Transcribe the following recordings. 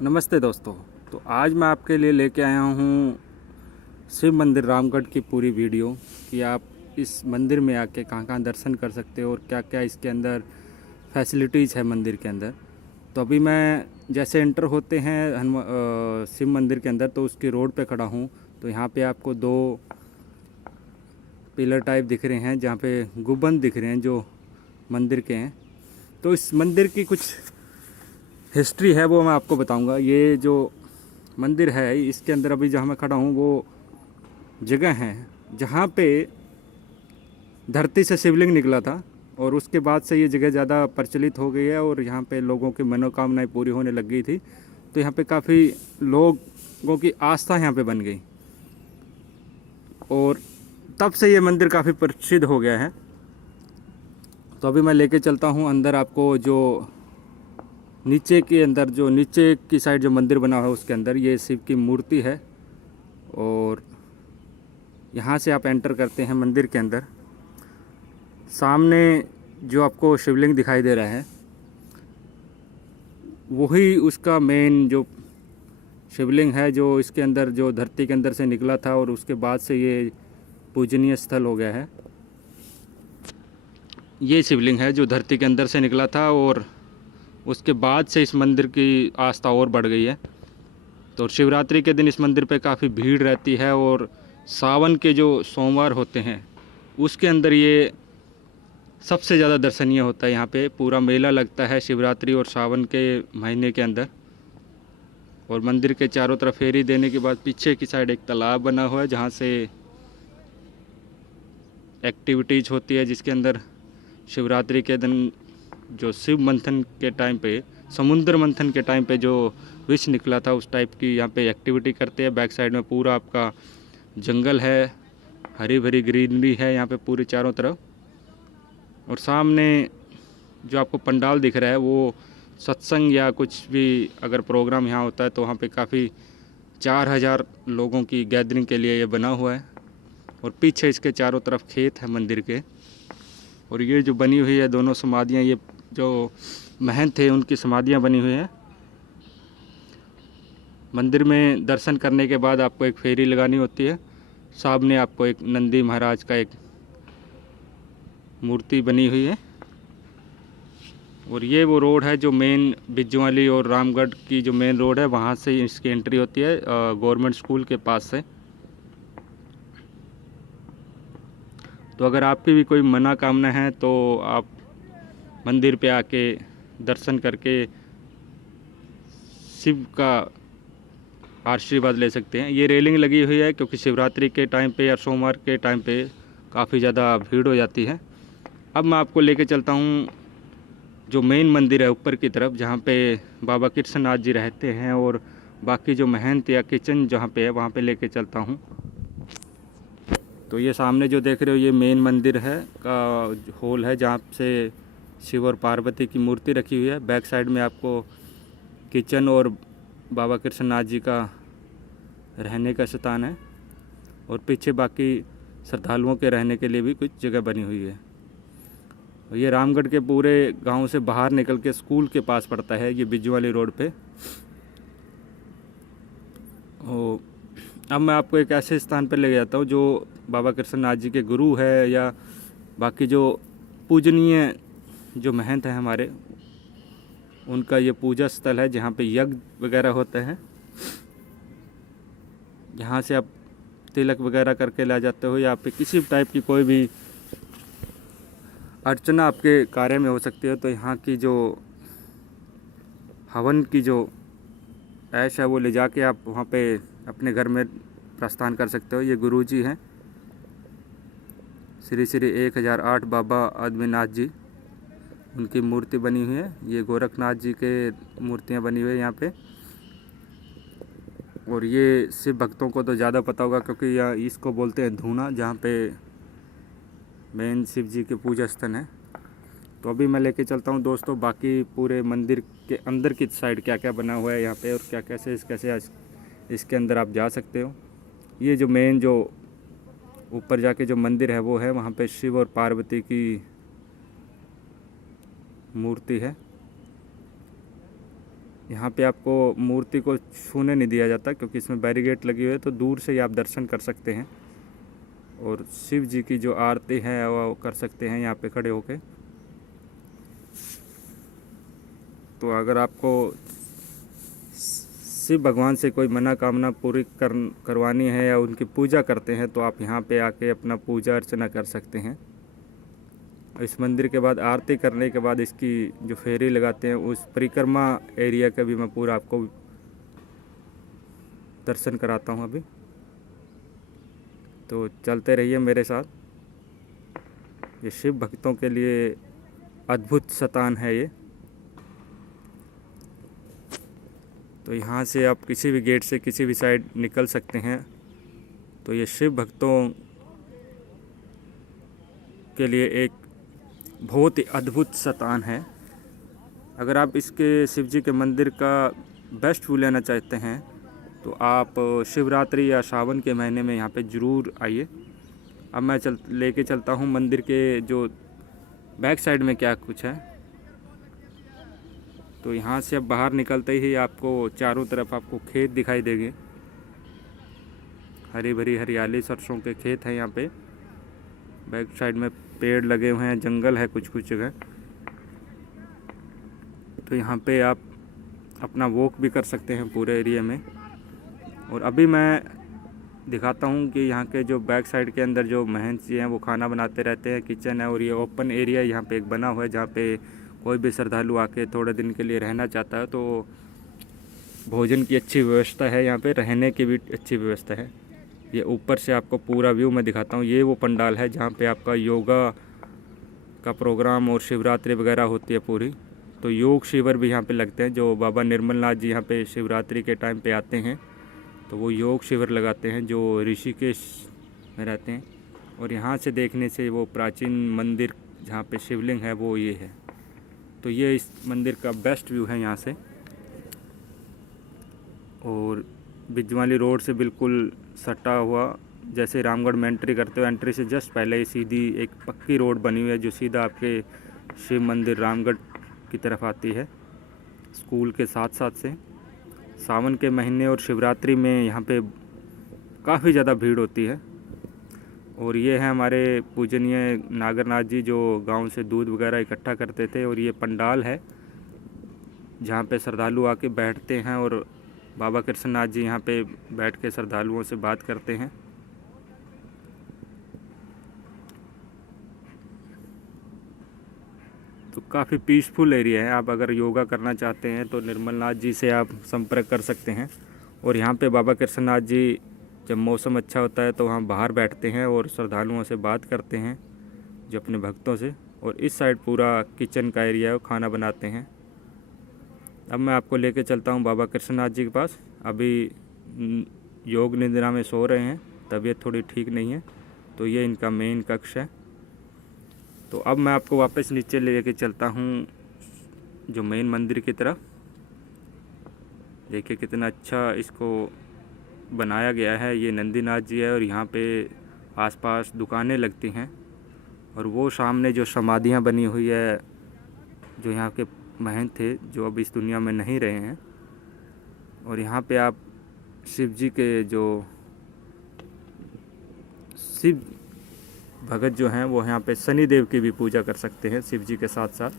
नमस्ते दोस्तों। तो आज मैं आपके लिए लेके आया हूँ शिव मंदिर रामगढ़ की पूरी वीडियो कि आप इस मंदिर में आके कहाँ कहाँ दर्शन कर सकते हो और क्या क्या इसके अंदर फैसिलिटीज़ है मंदिर के अंदर। तो अभी मैं जैसे एंटर होते हैं शिव मंदिर के अंदर तो उसकी रोड पे खड़ा हूँ। तो यहाँ पे आपको दो पिलर टाइप दिख रहे हैं जहाँ पे गुंबद दिख रहे हैं जो मंदिर के हैं। तो इस मंदिर की कुछ हिस्ट्री है वो मैं आपको बताऊंगा। ये जो मंदिर है इसके अंदर अभी जहाँ मैं खड़ा हूँ वो जगह है जहाँ पे धरती से शिवलिंग निकला था और उसके बाद से ये जगह ज़्यादा प्रचलित हो गई है और यहाँ पे लोगों की मनोकामनाएं पूरी होने लग गई थी। तो यहाँ पे काफ़ी लोगों की आस्था यहाँ पे बन गई और तब से ये मंदिर काफ़ी प्रसिद्ध हो गया है। तो अभी मैं लेके चलता हूँ अंदर आपको। जो नीचे के अंदर जो नीचे की साइड जो मंदिर बना हुआ है उसके अंदर ये शिव की मूर्ति है और यहाँ से आप एंटर करते हैं मंदिर के अंदर। सामने जो आपको शिवलिंग दिखाई दे रहा है वही उसका मेन जो शिवलिंग है जो इसके अंदर जो धरती के अंदर से निकला था और उसके बाद से ये पूजनीय स्थल हो गया है। ये शिवलिंग है जो धरती के अंदर से निकला था और उसके बाद से इस मंदिर की आस्था और बढ़ गई है। तो शिवरात्रि के दिन इस मंदिर पे काफ़ी भीड़ रहती है और सावन के जो सोमवार होते हैं उसके अंदर ये सबसे ज़्यादा दर्शनीय होता है। यहाँ पे पूरा मेला लगता है शिवरात्रि और सावन के महीने के अंदर। और मंदिर के चारों तरफ फेरी देने के बाद पीछे की साइड एक तालाब बना हुआ है जहाँ से एक्टिविटीज़ होती है, जिसके अंदर शिवरात्रि के दिन जो शिव मंथन के टाइम पे समुद्र मंथन के टाइम पे जो विष निकला था उस टाइप की यहाँ पे एक्टिविटी करते हैं। बैक साइड में पूरा आपका जंगल है, हरी भरी ग्रीनरी है यहाँ पे पूरी चारों तरफ। और सामने जो आपको पंडाल दिख रहा है वो सत्संग या कुछ भी अगर प्रोग्राम यहाँ होता है तो वहाँ पे काफ़ी 4000 लोगों की गैदरिंग के लिए ये बना हुआ है। और पीछे इसके चारों तरफ खेत है मंदिर के। और ये जो बनी हुई है दोनों समाधियाँ, ये जो महंत थे उनकी समाधियाँ बनी हुई हैं। मंदिर में दर्शन करने के बाद आपको एक फेरी लगानी होती है। सामने आपको एक नंदी महाराज का एक मूर्ति बनी हुई है। और ये वो रोड है जो मेन बिज्जवाली और रामगढ़ की जो मेन रोड है वहाँ से इसकी एंट्री होती है गवर्नमेंट स्कूल के पास से। तो अगर आपकी भी कोई मनोकामना है तो आप मंदिर पे आके दर्शन करके शिव का आशीर्वाद ले सकते हैं। ये रेलिंग लगी हुई है क्योंकि शिवरात्रि के टाइम पे या सोमवार के टाइम पे काफ़ी ज़्यादा भीड़ हो जाती है। अब मैं आपको लेके चलता हूँ जो मेन मंदिर है ऊपर की तरफ जहाँ पे बाबा कृष्णनाथ जी रहते हैं और बाकी जो महंत या किचन जहाँ पे है वहाँ पे लेके चलता हूँ। तो ये सामने जो देख रहे हो ये मेन मंदिर है का हॉल है जहाँ से शिव और पार्वती की मूर्ति रखी हुई है। बैक साइड में आपको किचन और बाबा कृष्णनाथ जी का रहने का स्थान है और पीछे बाकी श्रद्धालुओं के रहने के लिए भी कुछ जगह बनी हुई है। ये रामगढ़ के पूरे गांव से बाहर निकल के स्कूल के पास पड़ता है, ये बिज्जू रोड पे। और अब मैं आपको एक ऐसे स्थान पर ले जाता हूँ जो बाबा कृष्णनाथ जी के गुरु है या बाकी जो पूजनीय जो महंत हैं हमारे, उनका ये पूजा स्थल है जहाँ पे यज्ञ वगैरह होते हैं। यहाँ से आप तिलक वगैरह करके ला जाते हो या पे किसी टाइप की कोई भी अर्चना आपके कार्य में हो सकती है। तो यहाँ की जो हवन की जो ऐश है वो ले जाके आप वहाँ पे अपने घर में प्रस्थान कर सकते हो। ये गुरुजी हैं श्री श्री 1008 बाबा आदिनाथ जी, उनकी मूर्ति बनी हुई है। ये गोरखनाथ जी के मूर्तियाँ बनी हुई है यहाँ पे। और ये शिव भक्तों को तो ज़्यादा पता होगा क्योंकि यहाँ इसको बोलते हैं धूना, जहाँ पे मेन शिव जी के पूजा स्थल है। तो अभी मैं लेके चलता हूँ दोस्तों बाकी पूरे मंदिर के अंदर की साइड क्या क्या बना हुआ है यहाँ पे और क्या कैसे इसके अंदर आप जा सकते हो। ये जो मेन जो ऊपर जाके जो मंदिर है वो है, वहाँ पे शिव और पार्वती की मूर्ति है। यहाँ पे आपको मूर्ति को छूने नहीं दिया जाता क्योंकि इसमें बैरिकेड लगी हुई है, तो दूर से ही आप दर्शन कर सकते हैं और शिव जी की जो आरती है वो कर सकते हैं यहाँ पे खड़े होके। तो अगर आपको शिव भगवान से कोई मनोकामना पूरी करवानी है या उनकी पूजा करते हैं तो आप यहाँ पे आके अपना पूजा अर्चना कर सकते हैं। इस मंदिर के बाद आरती करने के बाद इसकी जो फेरी लगाते हैं उस परिक्रमा एरिया का भी मैं पूरा आपको दर्शन कराता हूँ अभी। तो चलते रहिए मेरे साथ। ये शिव भक्तों के लिए अद्भुत स्थान है ये। तो यहाँ से आप किसी भी गेट से किसी भी साइड निकल सकते हैं। तो ये शिव भक्तों के लिए एक बहुत ही अद्भुत स्थान है। अगर आप इसके शिव जी के मंदिर का बेस्ट व्यू लेना चाहते हैं तो आप शिवरात्रि या सावन के महीने में यहाँ पे ज़रूर आइए। अब मैं लेके चलता हूँ मंदिर के जो बैक साइड में क्या कुछ है। तो यहाँ से अब बाहर निकलते ही आपको चारों तरफ आपको खेत दिखाई देंगे, हरी भरी हरियाली, सरसों के खेत हैं यहाँ पे। बैक साइड में पेड़ लगे हुए हैं, जंगल है कुछ कुछ जगह। तो यहाँ पे आप अपना वॉक भी कर सकते हैं पूरे एरिया में। और अभी मैं दिखाता हूँ कि यहाँ के जो बैक साइड के अंदर जो महंत जी हैं वो खाना बनाते रहते हैं, किचन है। और ये ओपन एरिया यहाँ पे एक बना हुआ है जहाँ पे कोई भी श्रद्धालु आके थोड़े दिन के लिए रहना चाहता है तो भोजन की अच्छी व्यवस्था है, यहाँ पे रहने की भी अच्छी व्यवस्था है। ये ऊपर से आपको पूरा व्यू मैं दिखाता हूँ। ये वो पंडाल है जहाँ पे आपका योगा का प्रोग्राम और शिवरात्रि वगैरह होती है पूरी। तो योग शिविर भी यहाँ पे लगते हैं। जो बाबा निर्मल नाथ जी यहाँ पे शिवरात्रि के टाइम पे आते हैं तो वो योग शिविर लगाते हैं जो ऋषिकेश में रहते हैं। और यहाँ से देखने से वो प्राचीन मंदिर जहाँ पे शिवलिंग है वो ये है। तो ये इस मंदिर का बेस्ट व्यू है यहाँ से। और बिजवाली रोड से बिल्कुल सटा हुआ, जैसे रामगढ़ में एंट्री करते हो, एंट्री से जस्ट पहले ही सीधी एक पक्की रोड बनी हुई है जो सीधा आपके शिव मंदिर रामगढ़ की तरफ आती है। स्कूल के साथ साथ से सावन के महीने और शिवरात्रि में यहाँ पे काफ़ी ज़्यादा भीड़ होती है। और ये है हमारे पूजनीय नागरनाथ जी जो गांव से दूध वगैरह इकट्ठा करते थे। और ये पंडाल है जहाँ पे श्रद्धालु आके बैठते हैं और बाबा कृष्णनाथ जी यहाँ पे बैठ के श्रद्धालुओं से बात करते हैं। तो काफ़ी पीसफुल एरिया है। आप अगर योगा करना चाहते हैं तो निर्मल नाथ जी से आप संपर्क कर सकते हैं। और यहाँ पे बाबा कृष्णनाथ जी जब मौसम अच्छा होता है तो वहाँ बाहर बैठते हैं और श्रद्धालुओं से बात करते हैं जो अपने भक्तों से। और इस साइड पूरा किचन का एरिया है, वो खाना बनाते हैं। अब मैं आपको लेके चलता हूँ बाबा कृष्णनाथ जी के पास। अभी योग निद्रा में सो रहे हैं, तबीयत थोड़ी ठीक नहीं है। तो ये इनका मेन कक्ष है। तो अब मैं आपको वापस नीचे लेके चलता हूँ जो मेन मंदिर की तरफ। देखिए कितना अच्छा इसको बनाया गया है। ये नंदीनाथ जी है और यहाँ पे आसपास दुकानें लगती हैं। और वो सामने जो समाधियाँ बनी हुई है जो यहाँ के महंत थे जो अब इस दुनिया में नहीं रहे हैं। और यहाँ पे आप शिव जी के जो शिव भगत जो हैं वो यहाँ पे शनिदेव की भी पूजा कर सकते हैं शिव जी के साथ साथ।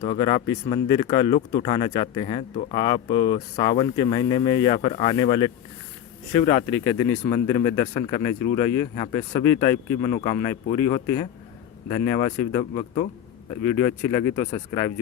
तो अगर आप इस मंदिर का लुत्फ़ उठाना चाहते हैं तो आप सावन के महीने में या फिर आने वाले शिवरात्रि के दिन इस मंदिर में दर्शन करने ज़रूर आइए। यहाँ पे सभी टाइप की मनोकामनाएं पूरी होती हैं। धन्यवाद शिव भक्तों। वीडियो अच्छी लगी तो सब्सक्राइब